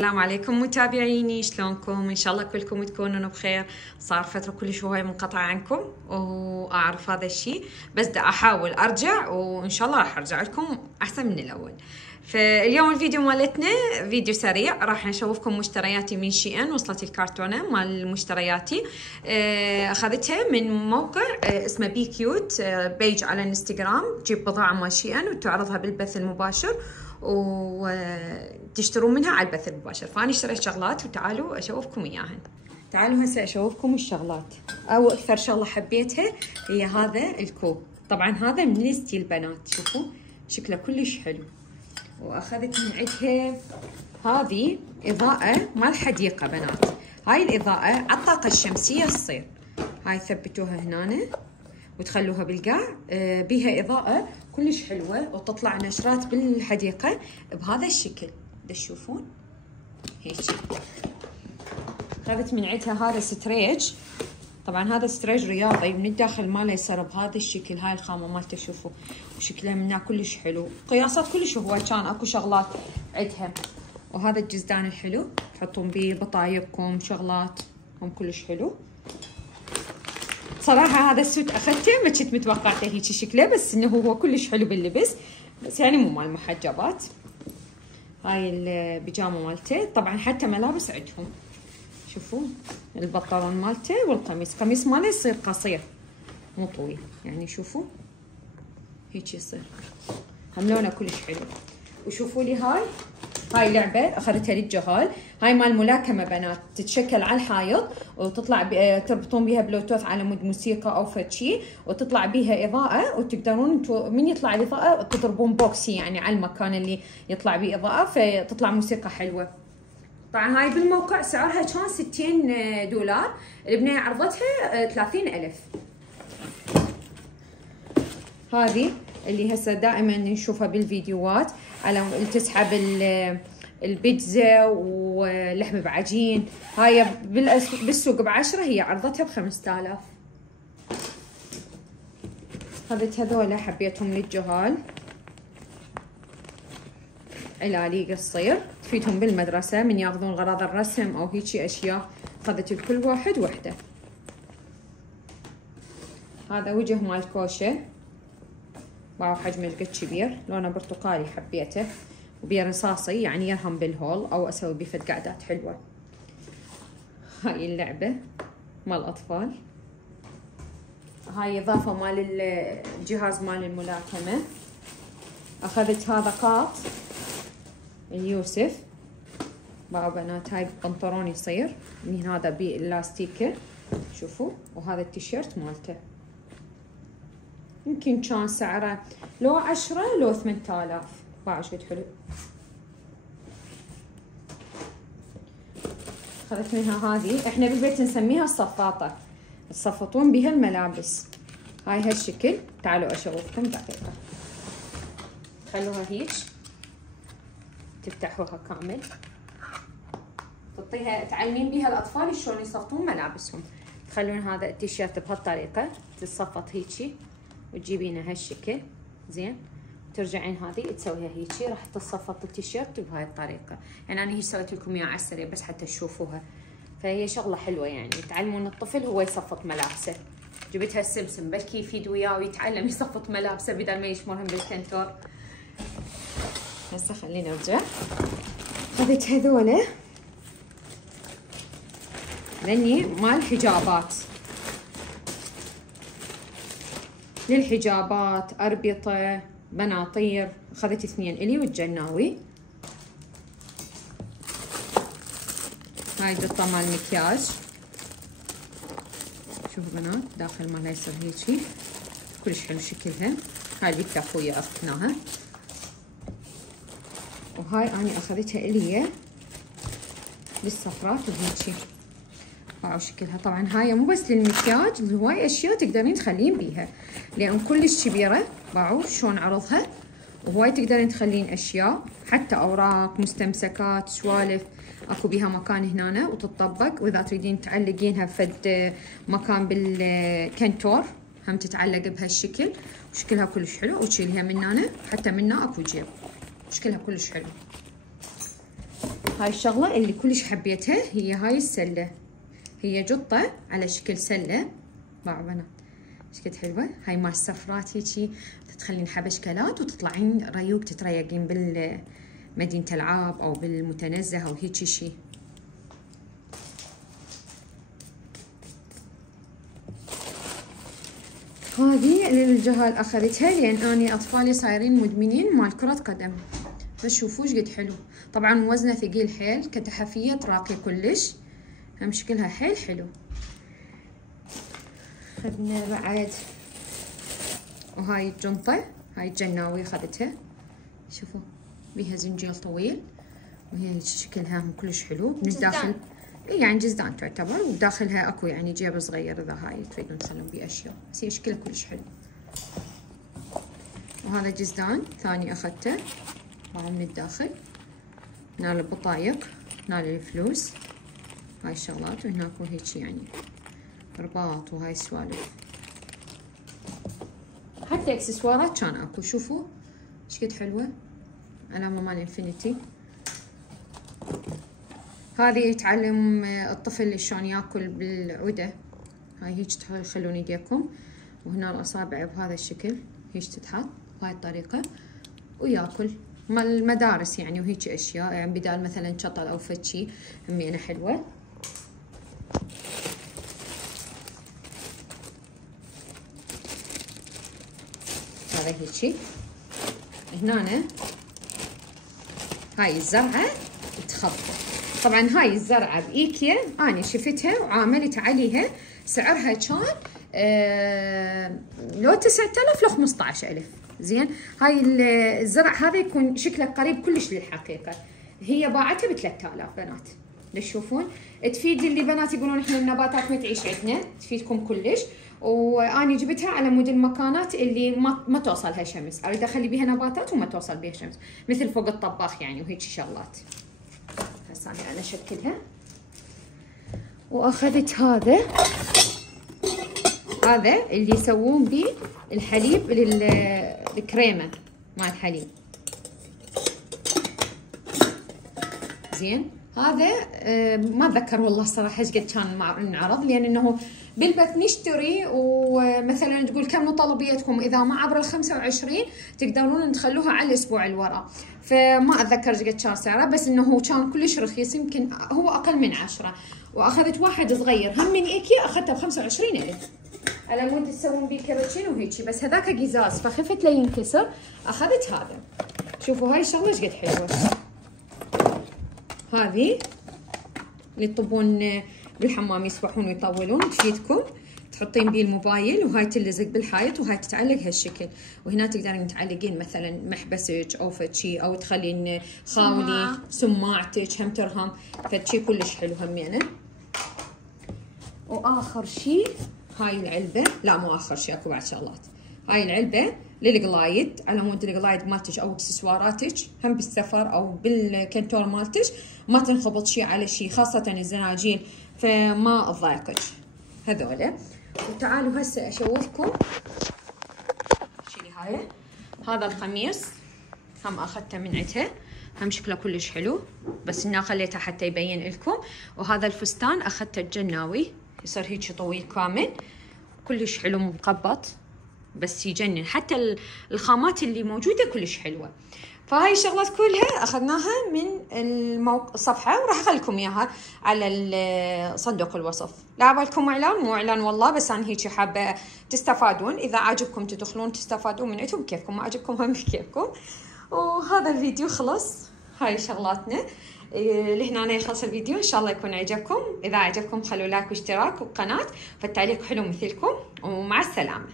السلام عليكم متابعيني، شلونكم؟ ان شاء الله كلكم تكونون بخير. صار فتره كلش هواي منقطعه عنكم واعرف هذا الشيء، بس دا احاول ارجع وان شاء الله راح ارجع لكم احسن من الاول. فاليوم الفيديو مالتنا فيديو سريع، راح نشوفكم مشترياتي من شي ان. وصلت الكرتونه مال مشترياتي، اخذتها من موقع اسمه بي كيوت، بيج على الانستغرام، تجيب بضاعه مال شي ان وتعرضها بالبث المباشر وتشترون منها على البث المباشر. فأنا اشتريت شغلات وتعالوا أشوفكم إياهن. تعالوا هسه أشوفكم الشغلات. أو أكثر شغلة حبيتها هي هذا الكوب. طبعا هذا من ليستي البنات، شوفوا شكله كلش حلو. وأخذت من عندها هذه إضاءة مال حديقة بنات. هاي الإضاءة على الطاقة الشمسية تصير، هاي ثبتوها هنا وتخلوها بالقاع، بيها إضاءة كلش حلوة وتطلع نشرات بالحديقة بهذا الشكل. تشوفون هيك. اخذت من عندها هذا ستريج، طبعا هذا ستريج رياضي، من الداخل ماله يصير بهذا الشكل. هاي الخامة مالته شوفوا وشكلها منها كلش حلو، قياسات كلش هواي، كان اكو شغلات عندها. وهذا الجزدان الحلو تحطون بيه بطايقكم شغلات، هم كلش حلو. صراحة هذا السوت أخذته ما كنت متوقعته هيك شكله، بس إنه هو كلش حلو باللبس، بس يعني مو مال محجبات. هاي البيجامة مالته، طبعا حتى ملابس عندهم، شوفوا البنطلون مالته والقميص، قميص ماله يصير قصير مو طويل، يعني شوفوا هيك يصير، هم لونه كلش حلو. وشوفوا لي هاي لعبة أخذتها للجهال، هاي مال ملاكمة بنات، تتشكل على الحائط وتطلع تربطون بيها بلوتوث على مود موسيقى أو فد شي، وتطلع بيها إضاءة، وتقدرون من يطلع الإضاءة تضربون بوكسي يعني على المكان اللي يطلع بيه إضاءة، فتطلع موسيقى حلوة. طبعا هاي بالموقع سعرها كان $60، البنية عرضتها 30,000. هذه اللي هسه دائما نشوفها بالفيديوهات، على تسحب البيتزا ولحم بعجين، هاي بالسوق ب10، هي عرضتها ب5000. خذت هذولا حبيتهم للجهال، علالي قصير تفيدهم بالمدرسة من ياخذون غراض الرسم او هيجي اشياء، خذت لكل واحد وحده. هذا وجه مال كوشه، باعوا حجمه قد كبير، لونه برتقالي حبيته، وبيه رصاصي يعني يرهم بالهول او اسوي بيه فد قعدات حلوه. هاي اللعبه مال الاطفال، هاي اضافه مال الجهاز مال الملاكمه. اخذت هذا قاط اليوسف، باعوا بنات، هاي بنطلون يصير من هذا بالاستيكه شوفوا، وهذا التيشيرت مالته يمكن كان سعره لو 10 لو 8000، باع شقد حلو. اخذت منها هذه، احنا بالبيت نسميها الصفاطة، تصفطون بها الملابس. هاي هالشكل، تعالوا اشوفكم دقيقة. تخلوها هيك، تفتحوها كامل، تعطيها تعلمين بها الاطفال شلون يصفطون ملابسهم. تخلون هذا التيشيرت بهالطريقة، تتصفط هيجي وتجيبينه هالشكل زين، ترجعين هذه تسويها هيجي، راح تتصفط التيشيرت بهاي الطريقه. يعني انا هيك سويت لكم اياها على السريع بس حتى تشوفوها، فهي شغله حلوه يعني تعلمون الطفل هو يصفط ملابسه. جبتها السمسم بلكي يفيد وياه ويتعلم يصفط ملابسه بدل ما يشمرهم بالكنتور. هسه خلينا نرجع. خذيت هذولا لاني مال حجابات، للحجابات، أربطة، بناطير. أخذت 2 إلي والجناوي. هاي قطة مال مكياج، شوفوا بنات داخل مالها يصير هيجي كلش حلو شكلها. هاي اللي اخويا أخذناها. وهاي أنا أخذتها إلي للسفرات وهيجي، باعوا شكلها. طبعا هاي مو بس للمكياج، هواي اشياء تقدرين تخلين بيها لان كلش كبيره. باعوا شلون عرضها، وهواي تقدرين تخلين اشياء، حتى اوراق، مستمسكات، سوالف. اكو بيها مكان هنا وتطبق، واذا تريدين تعلقينها بفد مكان بالكنتور هم تتعلق بهالشكل، وشكلها كلش حلو. وتشيليها من هنا، حتى من هنا اكو جيب، شكلها كلش حلو. هاي الشغله اللي كلش حبيتها هي هاي السله، هي جطه على شكل سله. باعوا بنات ايش قد حلوه هاي، مال السفرات هيجي تدخلين حبشكلات وتطلعين ريوق تتريقين بالمدينه العاب او بالمتنزه او هيك شيء. هذه للجهال اخذتها لان اني اطفالي صايرين مدمنين مال كرة قدم، بس شوفوا ايش قد حلو. طبعا وزنه ثقيل حيل، كتحفية راقي كلش، هم شكلها حيل حلو. خذنا بعد وهاي الجنطة، هاي الجناوي اخذتها، شوفوا بيها زنجيل طويل وهي شكلها هم كلش حلو من الداخل. يعني جزدان تعتبر، وداخلها اكو يعني جيب صغير اذا هاي تريدون تخلون بيه اشياء، بس هي شكلها كلش حلو. وهذا جزدان ثاني اخذته طبعا من الداخل، هنا البطايق، هنا الفلوس، هاي الشغلات، وهناك هيك يعني رباط وهاي السوالف، حتى اكسسوارات كان اكو. شوفوا ايش قد حلوه، علامه مال انفينيتي. هذه يتعلم الطفل شلون ياكل بالعوده، هاي هيك تخلون ايديكم، وهنا الاصابع بهذا الشكل هيك تتحط بهاي الطريقه وياكل، مال المدارس يعني وهيك اشياء، يعني بدال مثلا شطل او فد شي همينه حلوه. هذا هيك. هنا هاي الزرعه تخبط، طبعا هاي الزرعه بايكيا انا شفتها وعاملت عليها، سعرها كان لو 9000 لو 15000. زين هاي الزرع هذا يكون شكله قريب كلش للحقيقه، هي باعتها ب 3000 بنات. تشوفون تفيد اللي بنات يقولون احنا النباتات ما تعيش عندنا، تفيدكم كلش. واني جبتها على مود المكانات اللي ما توصلها شمس، اريد اخلي بيها نباتات وما توصل بيها شمس، مثل فوق الطباخ يعني وهيك شغلات. هسه انا اشكلها. واخذت هذا اللي يسوون به الحليب الكريمه مال الحليب. زين هذا ما اتذكر والله صراحه ايش قد كان انعرض، لان انه بالبث نشتري ومثلا تقول كم طلبيتكم، اذا ما عبر ال 25 تقدرون تخلوها على الاسبوع اللي وراه، فما اتذكر ايش قد كان سعره، بس انه هو كان كلش رخيص، يمكن هو اقل من 10. واخذت واحد صغير هم من ايكيا اخذته ب 25000 على مود تسوون بيه كابتشينو وهيجي، بس هذاك قزاز فخفت لا ينكسر. اخذت هذا، شوفوا هاي الشغله ايش قد حلوه. هذه اللي يطبون بالحمام يسبحون ويطولون، تفيدكم تحطين بيه الموبايل، وهاي تلزق بالحائط وهاي تتعلق هالشكل، وهنا تقدرين تعلقين مثلا محبسك او فد شي، او تخلين خاولي سماعتك هم ترهم، فد شي كلش حلو همينه. واخر شي هاي العلبه، لا مو اخر شي اكو بعد شغلات. هاي العلبه للقلايد، على مود القلايد مالتك او اكسسواراتك هم بالسفر او بالكنتور مالتك، ما تنخبط شي على شي، خاصه الزناجيل فما تضايقك هذولا. وتعالوا هسه اشوفكم شيلي هاي. هذا القميص هم اخذته من عندها، هم شكله كلش حلو، بس اني خليته حتى يبين لكم. وهذا الفستان اخذته الجناوي، يصير هيك طويل كامل، كلش حلو مقبط، بس يجنن، حتى الخامات اللي موجوده كلش حلوه. فهاي الشغلات كلها اخذناها من الصفحه، وراح اخليكم اياها على صندوق الوصف. لا بالكم اعلان مو اعلان والله، بس انا هيك حابه تستفادون، اذا عجبكم تدخلون تستفادون من عندهم كيفكم، ما عجبكم هم كيفكم. وهذا الفيديو خلص، هاي شغلاتنا لهنا يخلص الفيديو. ان شاء الله يكون عجبكم، اذا عجبكم خلوا لايك واشتراك بالقناه، فالتعليق حلو مثلكم، ومع السلامه.